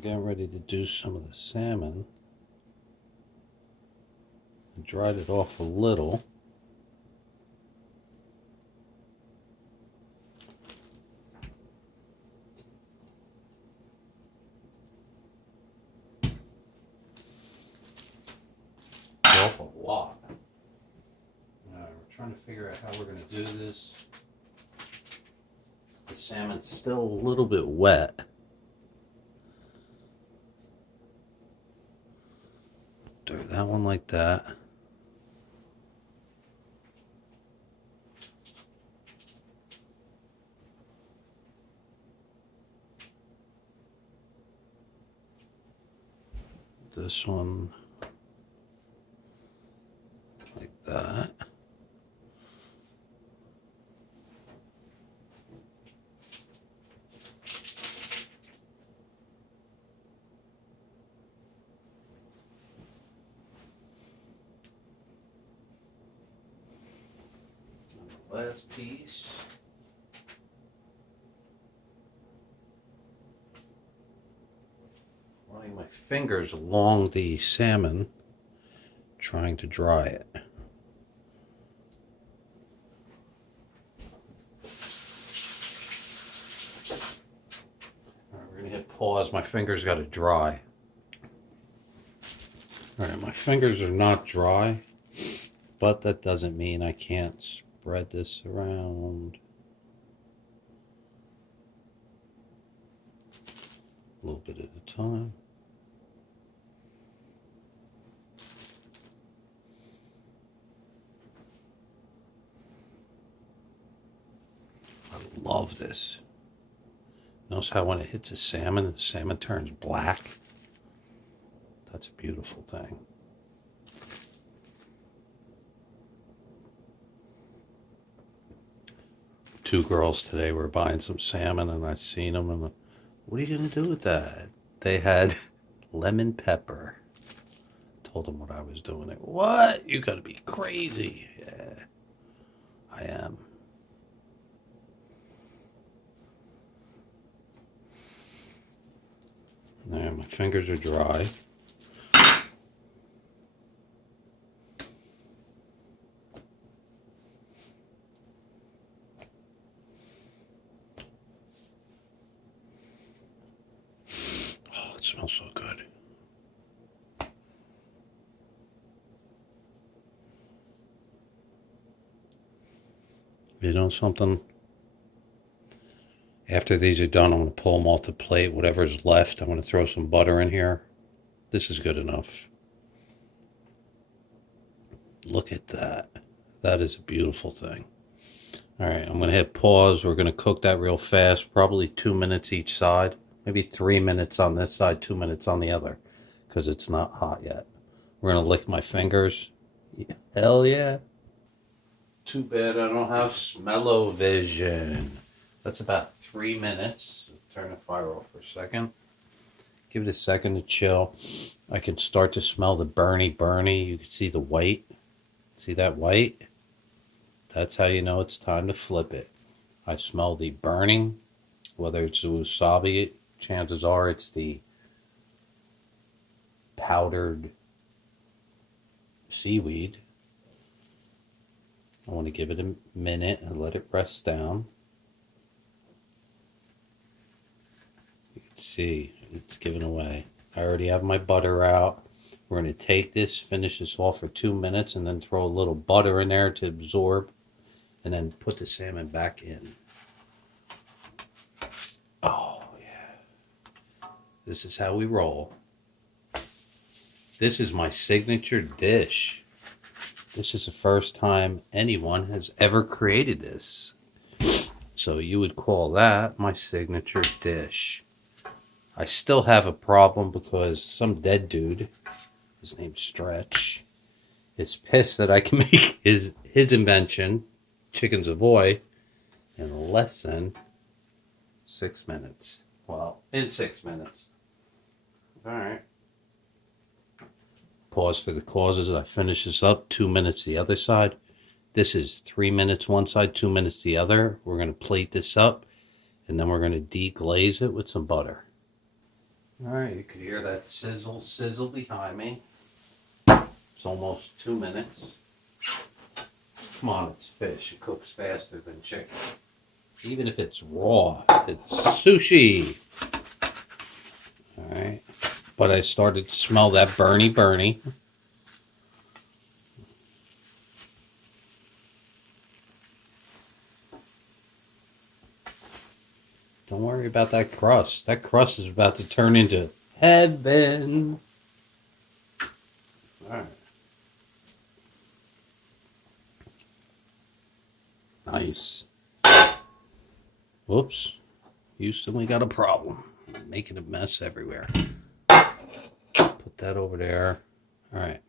we're getting ready to do some of the salmon. I dried it off a little. Off a lot. We're trying to figure out how we're going to do this. The salmon's still a little bit wet. Do that one like that. This one like that. Last piece. Running my fingers along the salmon, trying to dry it. All right, we're gonna hit pause. My fingers got to dry. All right, my fingers are not dry, but that doesn't mean I can't spread this around a little bit at a time. I love this. Notice how when it hits a salmon, the salmon turns black. That's a beautiful thing. Two girls today were buying some salmon, and I seen them, and what are you going to do with that? They had lemon pepper. Told them what I was doing. They, what? You got to be crazy. Yeah, I am. There, my fingers are dry. It smells so good. You know something? After these are done, I'm going to pull them off the plate. Whatever's left, I'm going to throw some butter in here. This is good enough. Look at that. That is a beautiful thing. All right, I'm going to hit pause. We're going to cook that real fast, probably 2 minutes each side. Maybe 3 minutes on this side, 2 minutes on the other, because it's not hot yet. We're going to lick my fingers. Hell yeah. Too bad I don't have smell-o-vision. That's about 3 minutes. Turn the fire off for a second. Give it a second to chill. I can start to smell the burny. You can see the white. See that white? That's how you know it's time to flip it. I smell the burning, whether it's the wasabi. Chances are it's the powdered seaweed. I want to give it a minute and let it rest down. You can see it's giving away. I already have my butter out. We're going to take this, finish this off for 2 minutes, and then throw a little butter in there to absorb, and then put the salmon back in. Oh, yeah. This is how we roll. This is my signature dish. This is the first time anyone has ever created this. So you would call that my signature dish. I still have a problem because some dead dude, his name's Stretch, is pissed that I can make his invention, Chicken Savoy, in less than 6 minutes. Well, in 6 minutes. All right. Pause for the causes. I finish this up. 2 minutes the other side. This is 3 minutes one side, 2 minutes the other. We're going to plate this up, and then we're going to deglaze it with some butter. Alright, you can hear that sizzle, sizzle behind me. It's almost 2 minutes. Come on, it's fish. It cooks faster than chicken. Even if it's raw, it's sushi. Alright. But I started to smell that burny. Don't worry about that crust. That crust is about to turn into heaven. Alright. Nice. Whoops. Houston, we got a problem. Making a mess everywhere. Put that over there. Alright.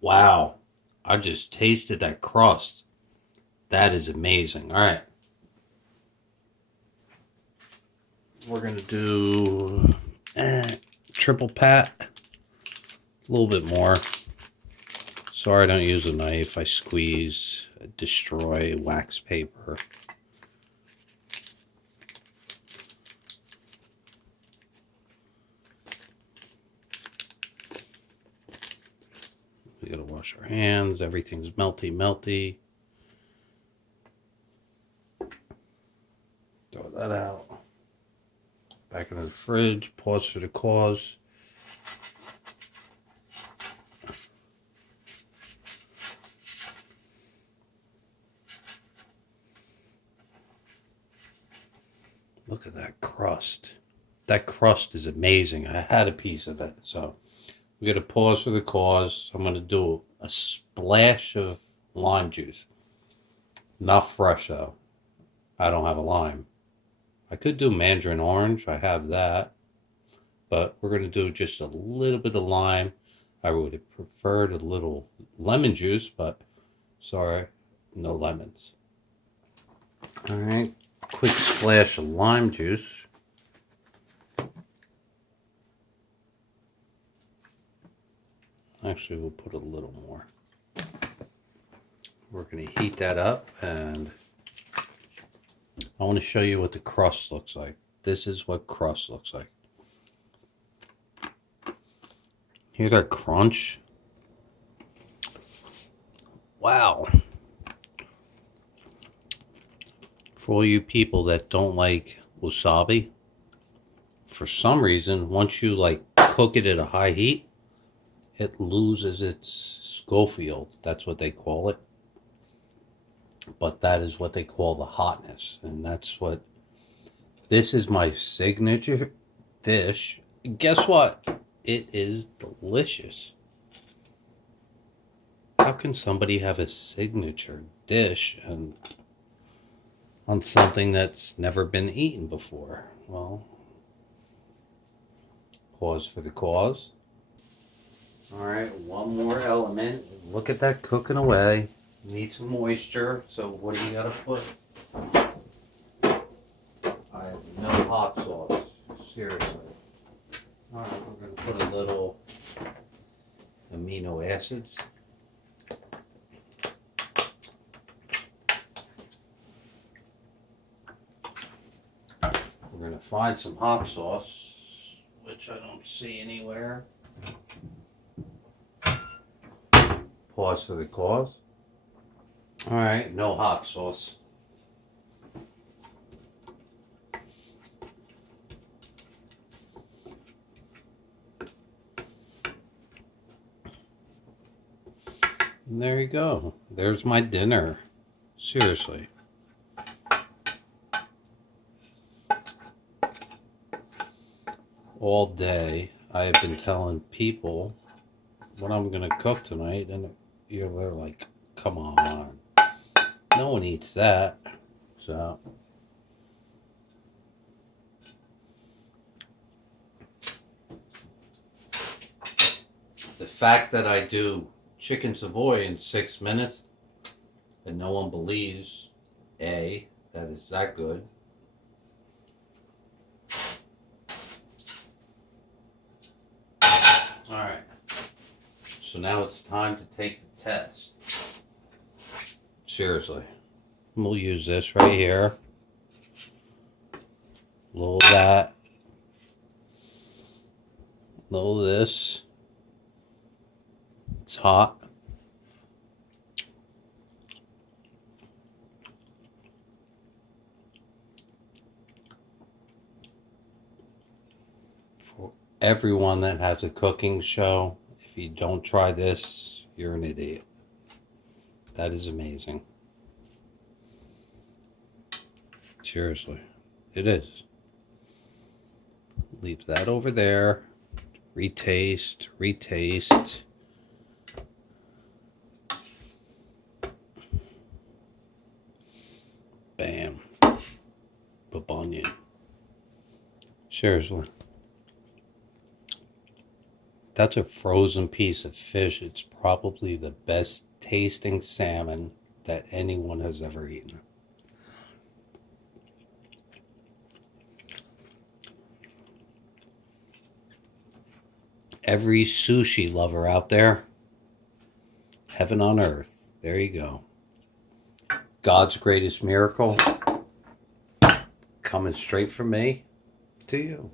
Wow. I just tasted that crust. That is amazing. Alright. We're going to do triple pat. A little bit more. Sorry I don't use a knife. I squeeze, destroy wax paper. We gotta wash our hands. Everything's melty. Throw that out. Back into the fridge. Pause for the cause. Look at that crust. That crust is amazing. I had a piece of it. So we got to pause for the cause. I'm going to do a splash of lime juice. Not fresh though. I don't have a lime. I could do mandarin orange. I have that. But we're going to do just a little bit of lime. I would have preferred a little lemon juice, but sorry, no lemons. All right. Quick splash of lime juice. Actually, we'll put a little more. We're going to heat that up, and I want to show you what the crust looks like. This is what crust looks like. Hear that crunch? Wow. For all you people that don't like wasabi, for some reason, once you like cook it at a high heat, it loses its Schofield. That's what they call it. But that is what they call the hotness. And that's what, this is my signature dish. Guess what? It is delicious. How can somebody have a signature dish and on something that's never been eaten before? Well, pause for the cause. All right, one more element. Look at that cooking away. Need some moisture, so what do you gotta put? I have no hot sauce, seriously. All right, we're gonna put a little amino acids. We're going to find some hot sauce, which I don't see anywhere. Pause for the cause. All right, no hot sauce. And there you go. There's my dinner. Seriously. All day I have been telling people what I'm going to cook tonight, and they're like, come on. No one eats that. So the fact that I do chicken Savoy in 6 minutes and no one believes, A, that is that good. Alright, so now it's time to take the test. Seriously. We'll use this right here. A little of that. little of this. It's hot. For everyone that has a cooking show, if you don't try this, you're an idiot. That is amazing. Seriously, it is. Leave that over there. Retaste, retaste. Bam. Babunion. Seriously. That's a frozen piece of fish. It's probably the best tasting salmon that anyone has ever eaten. Every sushi lover out there, heaven on earth. There you go. God's greatest miracle coming straight from me to you.